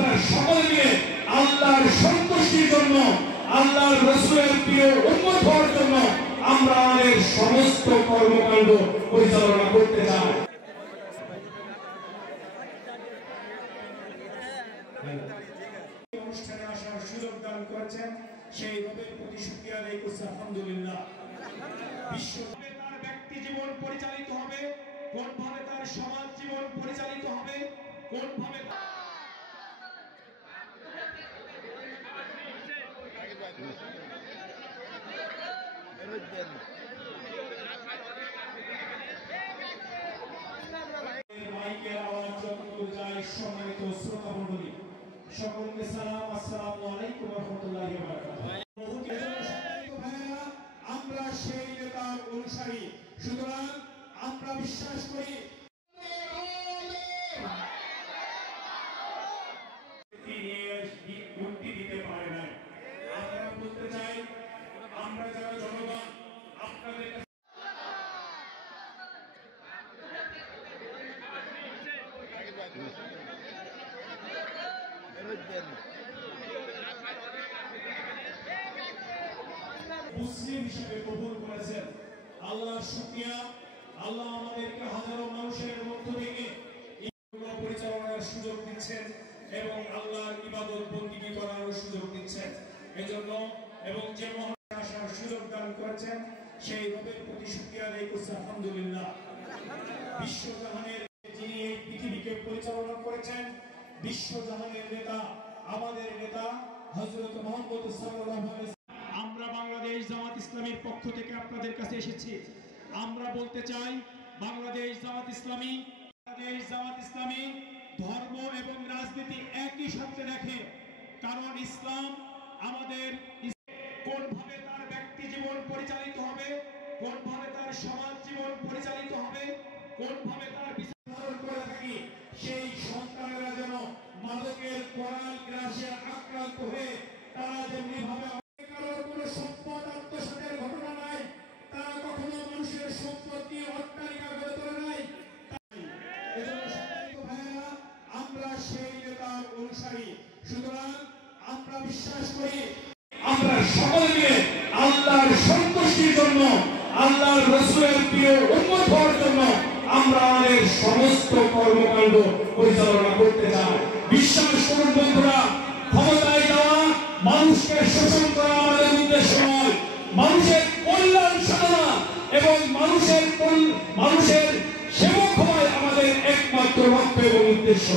আমরা সকলে মিলে আল্লাহর সন্তুষ্টির জন্য, আল্লাহর রাসূলের প্রিয় উম্মত হওয়ার জন্য আমরা আমাদের সমস্ত কর্মকাণ্ড পরিচালনা করতে চাই। অনুষ্ঠানে আসার সুযোগ দান করেছেন, সেই রবের প্রতি শুকরিয়া আদায় করছি আলহামদুলিল্লাহ। বিশ্বভাবে তার ব্যক্তি জীবন পরিচালিত হবে, কোনভাবে তার সমাজ জীবন পরিচালিত হবে, কোনভাবে মাইকের আওয়াজ যতদূর যায়। সম্মানিত শ্রোতা মণ্ডলী, সকলকে সালাম, আসসালামু আলাইকুম ওয়া রাহমাতুল্লাহি ওয়া বারাকাতুহু। আমরা সেই নেতার অনুসারী, সুতরাং আমরা বিশ্বাস করি মুক্তি দিতে পারে না। আমরা বলতে চাই, আমরা যারা জনগণ আপনাদের মুসলিম হিসেবে কবুল করেছেন। আল্লাহর শুকরিয়া। আল্লাহ আমাদেরকে হাজারো মানুষের মধ্য থেকে পরিচালনার সুযোগ দিচ্ছেন এবং আল্লাহর ইবাদত বন্দেগী করার সুযোগ দিচ্ছেন। এজন্য এবং যে মহান আসার সুযোগ দান করেছেন, সেই রবের প্রতি শুকরিয়া আদায় করছি আলহামদুলিল্লাহ। বিশ্বজাহানের যিনি এই পৃথিবীকে পরিচালনা করেছেন, বিশ্বজাহানের নেতা, আমাদের নেতা হযরত মুহাম্মদ সাল্লাল্লাহু আলাইহি ওয়াসাল্লাম। আমরা বাংলাদেশ জামাত ইসলামীর পক্ষ থেকে আপনাদের কাছে এসেছি। আমরা বলতে চাই, বাংলাদেশ জামাত ইসলামী ধর্ম এবং রাজনীতি একই সাথে দেখে। কারণ ইসলাম আমাদের কোনভাবে তার ব্যক্তি জীবন পরিচালিত হবে, কোনভাবে তার সমাজ জীবন পরিচালিত হবে, কোনভাবে তার বিচার করে থাকি, সেই সন্তানেরা যেন মাদকের কোরআন গ্রাসে আক্রান্ত হয়ে তারা যেমনি ভাবে কারোর কোনো সম্পদ আত্মসাতের ঘটনা নাই, তারা কখনো মানুষের সম্পত্তি অট্টালিকা গড়ে তোলে নাই। আমরা সেই নেতার অনুসারী, সুতরাং আমরা বিশ্বাস করি আমরা সকলে মিলে আল্লাহর সন্তুষ্টির জন্য, আল্লাহর রাসূলের প্রিয় উম্মত হওয়ার জন্য আমরা আমাদের সমস্ত কর্মকাণ্ড পরিচালনা করতে চাই। বিশ্বাস করুন বন্ধুরা, ক্ষমতায় যাওয়া, মানুষকে শোষণ করা আমাদের উদ্দেশ্য নয়। মানুষের কল্যাণ সাধনা এবং মানুষের সেবক হওয়াই আমাদের একমাত্র লক্ষ্য এবং উদ্দেশ্য।